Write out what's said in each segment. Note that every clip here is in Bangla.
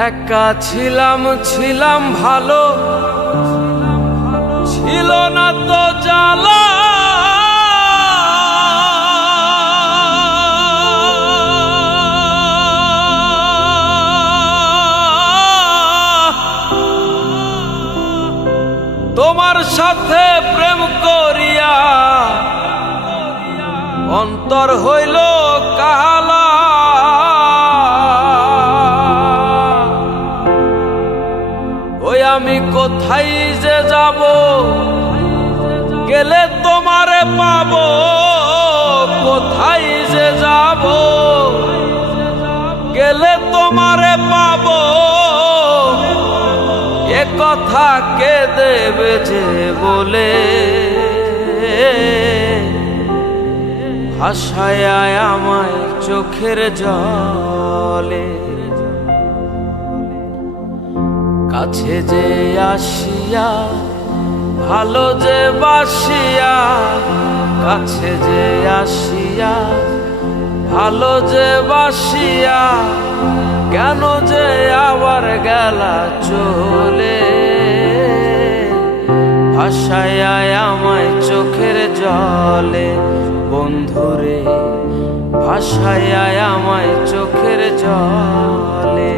একা ছিলাম ছিলাম ভালো, ছিল না তো জ্বালা। তোমার সাথে প্রেম করিয়া অন্তর হইল কালা। ওই আমি কোথায় যে যাব, গেলে তোমারে পাবো। কোথায় যে যাব, গেলে তোমারে পাবো। এ কথা কে দেবে যে বলে, ভাসায় আমায় চোখের জলে। কাছে যে আসিয়া ভালো যে বাসিয়া, কাছে যে আসিয়া ভালো যে বাসিয়া, কেন যে আবার গেলা চলে। ভাসায় আমায় চোখের জলে বন্ধুরে, ভাসায় আমায় চোখের জলে।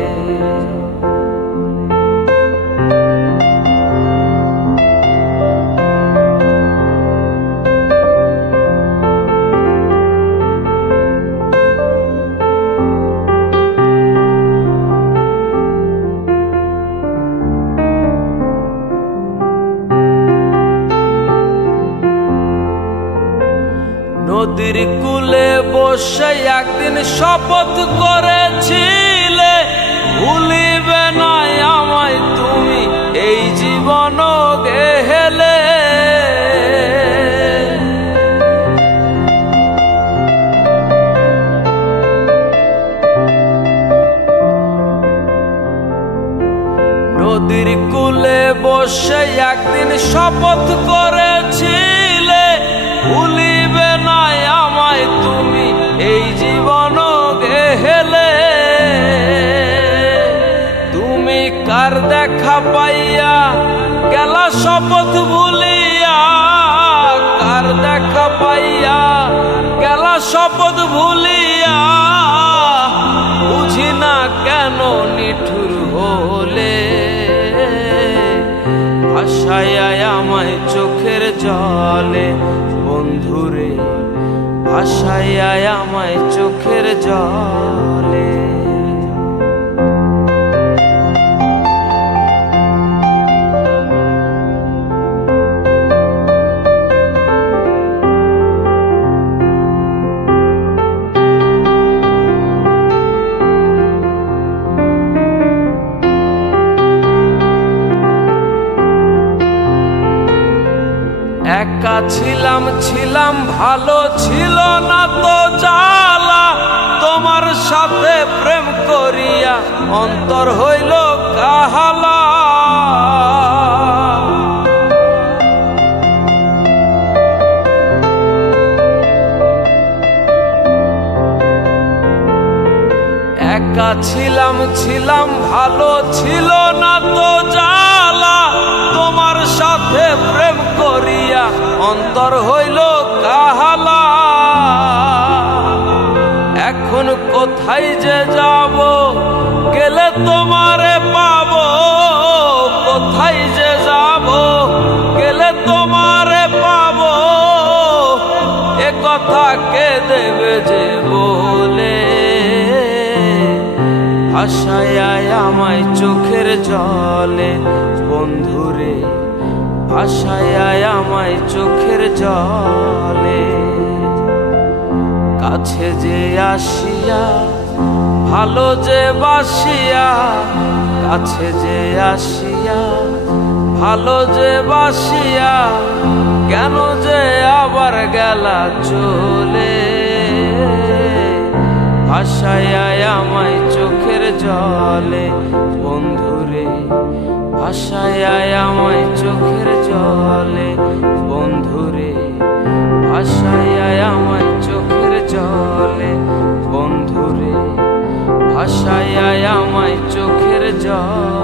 নদীর কূলে বসে একদিন শপথ করেছিলে, ভুলিবে না আমায় তুমি এই জীবন গেলে। নদীর কূলে বসে একদিন শপথ করেছিলে, ভুলিবে না আমায় তুমি এই জীবন গেলে। তুমি কার দেখা পাইয়া গেলা শপথ ভুলিয়া, কার দেখা পাইয়া গেলা শপথ ভুলিয়া। বুঝি না কেন নিঠুর হলে, ভাসায় আমায় চোখের জলে বন্ধুরে, ভাসায় আমায় চোখের জলে। একা ছিলাম ছিলাম ভালো, ছিল না তো জ্বালা। তোমার সাথে প্রেম করিয়া অন্তর হইল কাহালা। একা ছিলাম ছিলাম ভালো, ছিল না তো জ্বালা। তোমার সাথে প্রেম করিয়া অন্তর হইল কাহালা। এখন কোথায় যে যাব, গেলে তোমারে পাবো। কোথায় যে যাব, গেলে তোমারে পাবো। এ কথা কে দেবে যে বলে, ভাসায় আমায় চোখের জলে বন্ধুরে, ভাসায় আমায় চোখের জলে। কাছে যে আসিয়া ভালো যে বাসিয়া, কাছে যে আসিয়া ভালো যে বাসিয়া, কেন যে আবার গেলা চলে। ভাসায় আমায় চোখের জলে বন্ধুরে, ভাসায় আমায় চোখের জলে বন্ধুরে, ভাসায় আমায় চোখের জলে বন্ধুরে, ভাসায় আমায় চোখের জল